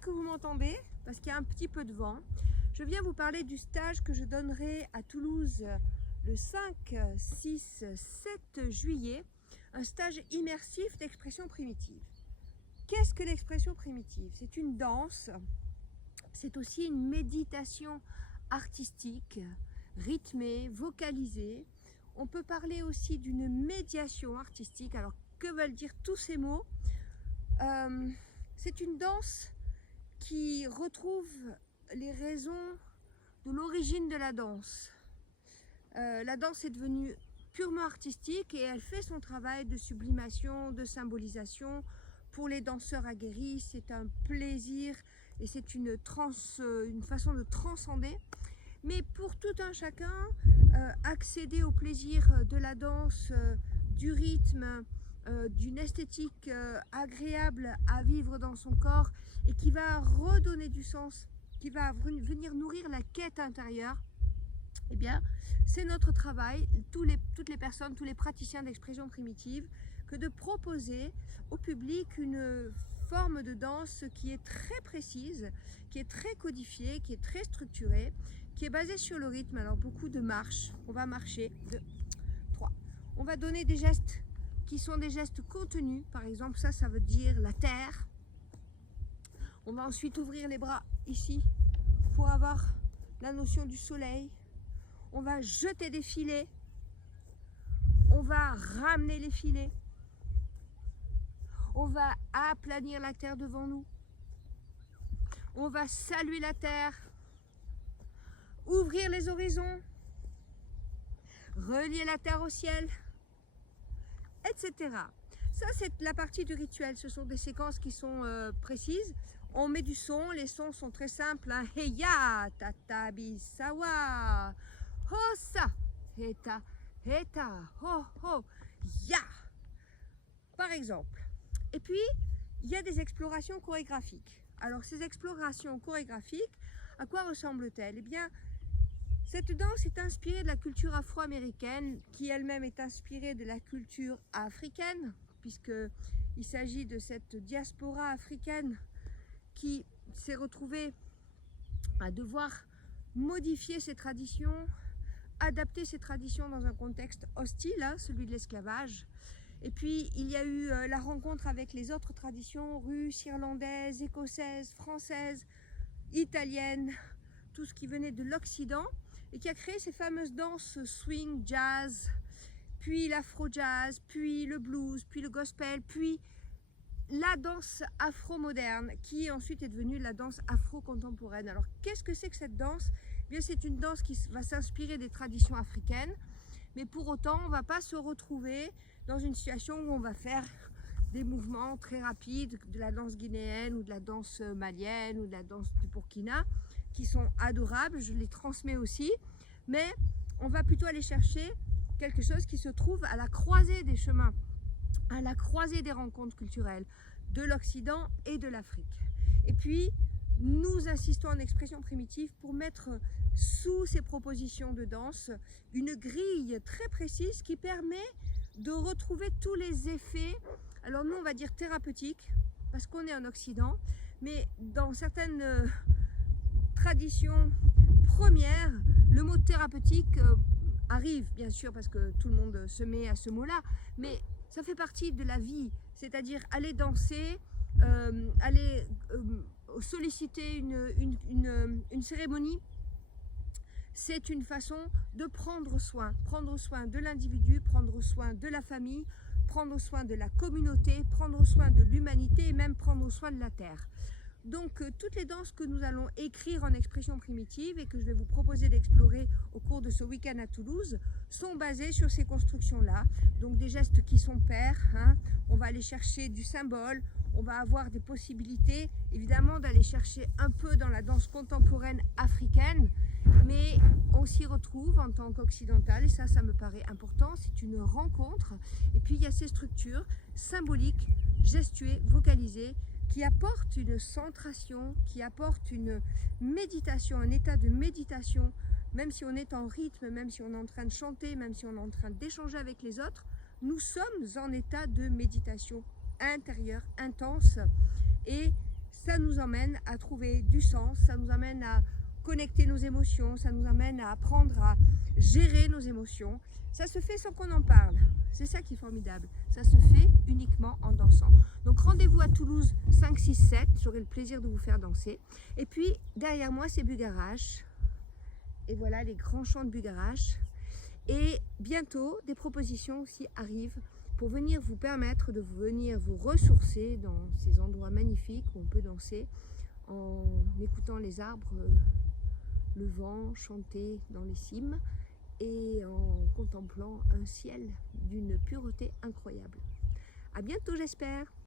J'espère que vous m'entendez parce qu'il y a un petit peu de vent. Je viens vous parler du stage que je donnerai à Toulouse le 5, 6, 7 juillet, un stage immersif d'expression primitive. Qu'est-ce que l'expression primitive? C'est une danse, c'est aussi une méditation artistique, rythmée, vocalisée. On peut parler aussi d'une médiation artistique. Alors, que veulent dire tous ces mots? C'est une danse qui retrouve les raisons de l'origine de la danse. La danse est devenue purement artistique et elle fait son travail de sublimation, de symbolisation. Pour les danseurs aguerris, c'est un plaisir et c'est une façon de transcender. Mais pour tout un chacun, accéder au plaisir de la danse, du rythme, d'une esthétique agréable à vivre dans son corps et qui va redonner du sens, qui va venir nourrir la quête intérieure, eh bien, c'est notre travail, toutes les personnes, tous les praticiens d'expression primitive, que de proposer au public une forme de danse qui est très précise, qui est très codifiée, qui est très structurée, qui est basée sur le rythme. Alors beaucoup de marches, on va marcher, 2, 3. On va donner des gestes qui sont des gestes contenus, par exemple ça veut dire la terre. On va ensuite ouvrir les bras ici pour avoir la notion du soleil. On va jeter des filets, on va ramener les filets, on va aplanir la terre devant nous, on va saluer la terre, ouvrir les horizons, relier la terre au ciel, etc. Ça, c'est la partie du rituel. Ce sont des séquences qui sont précises. On met du son, les sons sont très simples. Hein. Heya, tata, bisawa, hosa, heta, heta, ho, ho, ya. Par exemple. Et puis, il y a des explorations chorégraphiques. Alors, ces explorations chorégraphiques, à quoi ressemblent-elles? Eh bien, cette danse est inspirée de la culture afro-américaine, qui elle-même est inspirée de la culture africaine, puisqu'il s'agit de cette diaspora africaine qui s'est retrouvée à devoir modifier ses traditions, adapter ses traditions dans un contexte hostile, hein, celui de l'esclavage. Et puis il y a eu la rencontre avec les autres traditions russes, irlandaises, écossaises, françaises, italiennes, tout ce qui venait de l'Occident, et qui a créé ces fameuses danses swing, jazz, puis l'afro-jazz, puis le blues, puis le gospel, puis la danse afro-moderne, qui ensuite est devenue la danse afro-contemporaine. Alors qu'est-ce que c'est que cette danse? Eh bien, c'est une danse qui va s'inspirer des traditions africaines, mais pour autant on ne va pas se retrouver dans une situation où on va faire des mouvements très rapides de la danse guinéenne ou de la danse malienne ou de la danse du Burkina, qui sont adorables, je les transmets aussi, mais on va plutôt aller chercher quelque chose qui se trouve à la croisée des chemins, à la croisée des rencontres culturelles de l'Occident et de l'Afrique. Et puis, nous insistons en expression primitive pour mettre sous ces propositions de danse une grille très précise qui permet de retrouver tous les effets, alors nous on va dire thérapeutiques, parce qu'on est en Occident, mais dans certaines traditions premières, le mot thérapeutique arrive, bien sûr, parce que tout le monde se met à ce mot-là, mais ça fait partie de la vie, c'est-à-dire aller danser, aller solliciter une cérémonie. C'est une façon de prendre soin de l'individu, prendre soin de la famille, prendre soin de la communauté, prendre soin de l'humanité et même prendre soin de la terre. Donc toutes les danses que nous allons écrire en expression primitive et que je vais vous proposer d'explorer au cours de ce week-end à Toulouse sont basées sur ces constructions-là. Donc des gestes qui sont pairs, hein. On va aller chercher du symbole, on va avoir des possibilités évidemment d'aller chercher un peu dans la danse contemporaine africaine, mais on s'y retrouve en tant qu'occidental et ça me paraît important, c'est une rencontre. Et puis il y a ces structures symboliques, gestuées, vocalisées, qui apporte une centration, qui apporte une méditation, un état de méditation, même si on est en rythme, même si on est en train de chanter, même si on est en train d'échanger avec les autres, nous sommes en état de méditation intérieure, intense, et ça nous emmène à trouver du sens, ça nous amène à connecter nos émotions, ça nous amène à apprendre à gérer nos émotions. Ça se fait sans qu'on en parle. C'est ça qui est formidable. Ça se fait uniquement en dansant. Donc rendez-vous à Toulouse 5, 6, 7. J'aurai le plaisir de vous faire danser. Et puis derrière moi c'est Bugarache. Et voilà les grands champs de Bugarache. Et bientôt des propositions aussi arrivent pour venir vous permettre de venir vous ressourcer dans ces endroits magnifiques où on peut danser en écoutant les arbres, le vent chanter dans les cimes et en contemplant un ciel d'une pureté incroyable. À bientôt j'espère.